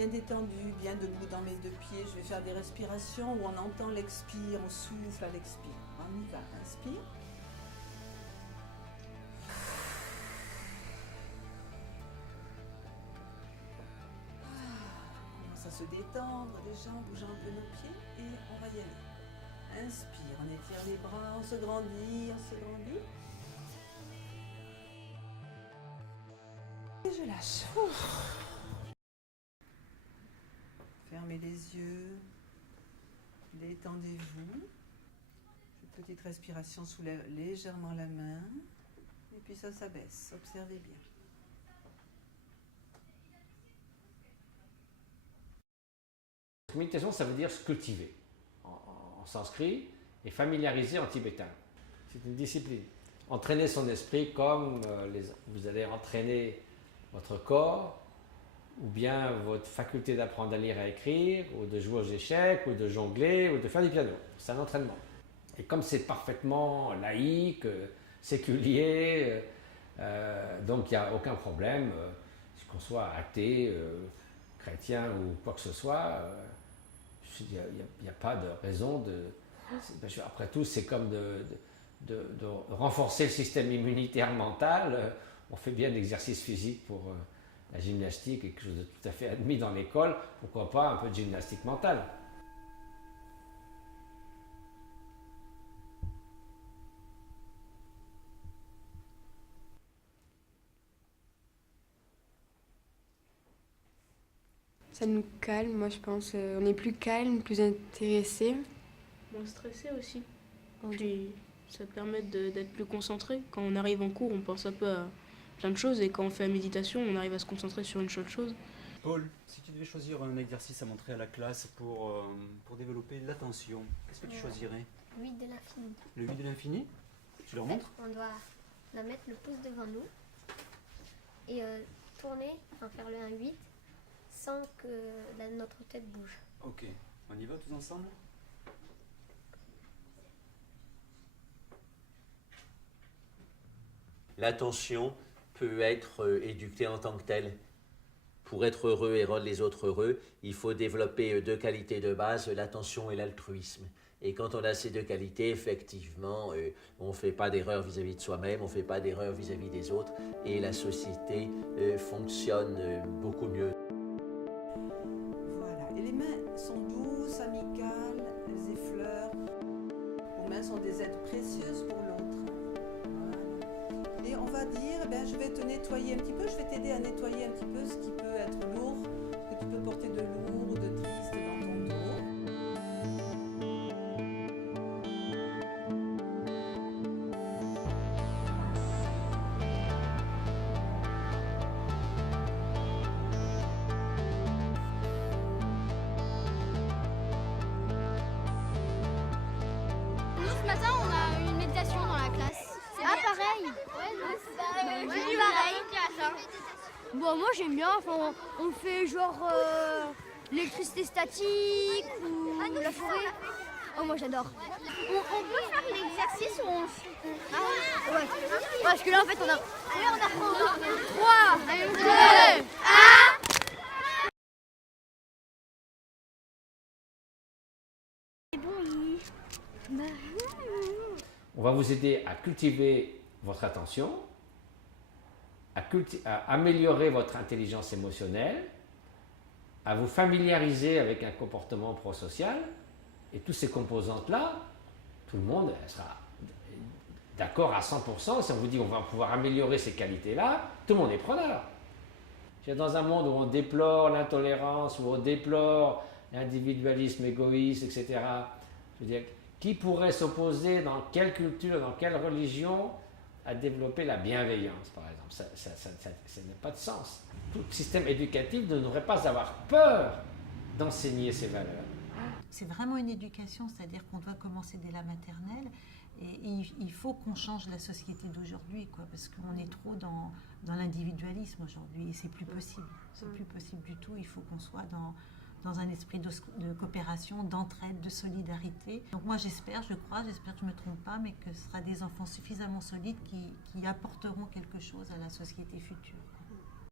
bien détendu, bien debout dans mes deux pieds. Je vais faire des respirations où on entend l'expire, on souffle à l'expire. On y va, inspire. On commence à se détendre déjà en bougeant un peu nos pieds et on va y aller. Inspire, on étire les bras, on se grandit, on se grandit. Et je lâche. Fermez les yeux, détendez-vous. Une petite respiration, soulève légèrement la main et puis ça s'abaisse. Observez bien. Méditation, ça veut dire se cultiver en sanskrit et familiariser en tibétain. C'est une discipline. Entraîner son esprit comme vous allez entraîner votre corps ou bien votre faculté d'apprendre à lire et à écrire, ou de jouer aux échecs, ou de jongler, ou de faire du piano. C'est un entraînement. Et comme c'est parfaitement laïque, séculier, donc il n'y a aucun problème, qu'on soit athée, chrétien ou quoi que ce soit, il n'y a pas de raison de... Après tout, c'est comme de renforcer le système immunitaire mental. On fait bien l'exercice physique pour la gymnastique, quelque chose de tout à fait admis dans l'école. Pourquoi pas un peu de gymnastique mentale? Ça nous calme, moi je pense. On est plus calme, plus intéressé. Moins stressé aussi. Puis ça permet d'être plus concentré. Quand on arrive en cours, on pense un peu à plein de choses, et quand on fait la méditation, on arrive à se concentrer sur une seule chose. Paul, si tu devais choisir un exercice à montrer à la classe pour développer l'attention, qu'est-ce que tu choisirais? Le 8 de l'infini. Le 8 de l'infini? Tu leur montres? On doit la mettre le pouce devant nous et tourner, enfin faire le 1-8 sans que notre tête bouge. Ok, on y va tous ensemble? L'attention peut être éduquée en tant que telle. Pour être heureux et rendre les autres heureux, il faut développer deux qualités de base, l'attention et l'altruisme. Et quand on a ces deux qualités, effectivement, on ne fait pas d'erreur vis-à-vis de soi-même, on ne fait pas d'erreur vis-à-vis des autres, et la société fonctionne beaucoup mieux. Voilà, et les mains sont douces, amicales, elles effleurent. Vos mains sont des aides précieuses pour l'autre. Voilà. Et on va dire, je vais te nettoyer un petit peu, je vais t'aider à nettoyer un petit peu ce qui peut être lourd, ce que tu peux porter de lourd ou de triste dans ton dos. Ce matin, on a eu une méditation dans la classe. Ah, pareil? Ouais, j'ai pareil. Bon, moi j'aime bien. Enfin, on fait genre l'électricité statique ou la forêt. Oh, moi j'adore. On peut faire l'exercice où on. Ah ouais. Parce que là en fait on a. Allez, on apprend. 3, 2, 1. On va vous aider à cultiver votre attention, à améliorer votre intelligence émotionnelle, à vous familiariser avec un comportement prosocial, et toutes ces composantes-là, tout le monde sera d'accord à 100%. Si on vous dit qu'on va pouvoir améliorer ces qualités-là, tout le monde est preneur. Dans un monde où on déplore l'intolérance, où on déplore l'individualisme égoïste, etc., je veux dire, qui pourrait s'opposer dans quelle culture, dans quelle religion à développer la bienveillance, par exemple? Ça n'a pas de sens. Tout système éducatif ne devrait pas avoir peur d'enseigner ces valeurs. C'est vraiment une éducation, c'est-à-dire qu'on doit commencer dès la maternelle et il faut qu'on change la société d'aujourd'hui, parce qu'on est trop dans l'individualisme aujourd'hui et c'est plus possible. C'est plus possible du tout. Il faut qu'on soit dans un esprit de coopération, d'entraide, de solidarité. Donc moi j'espère, je crois, j'espère que je ne me trompe pas, mais que ce sera des enfants suffisamment solides qui apporteront quelque chose à la société future.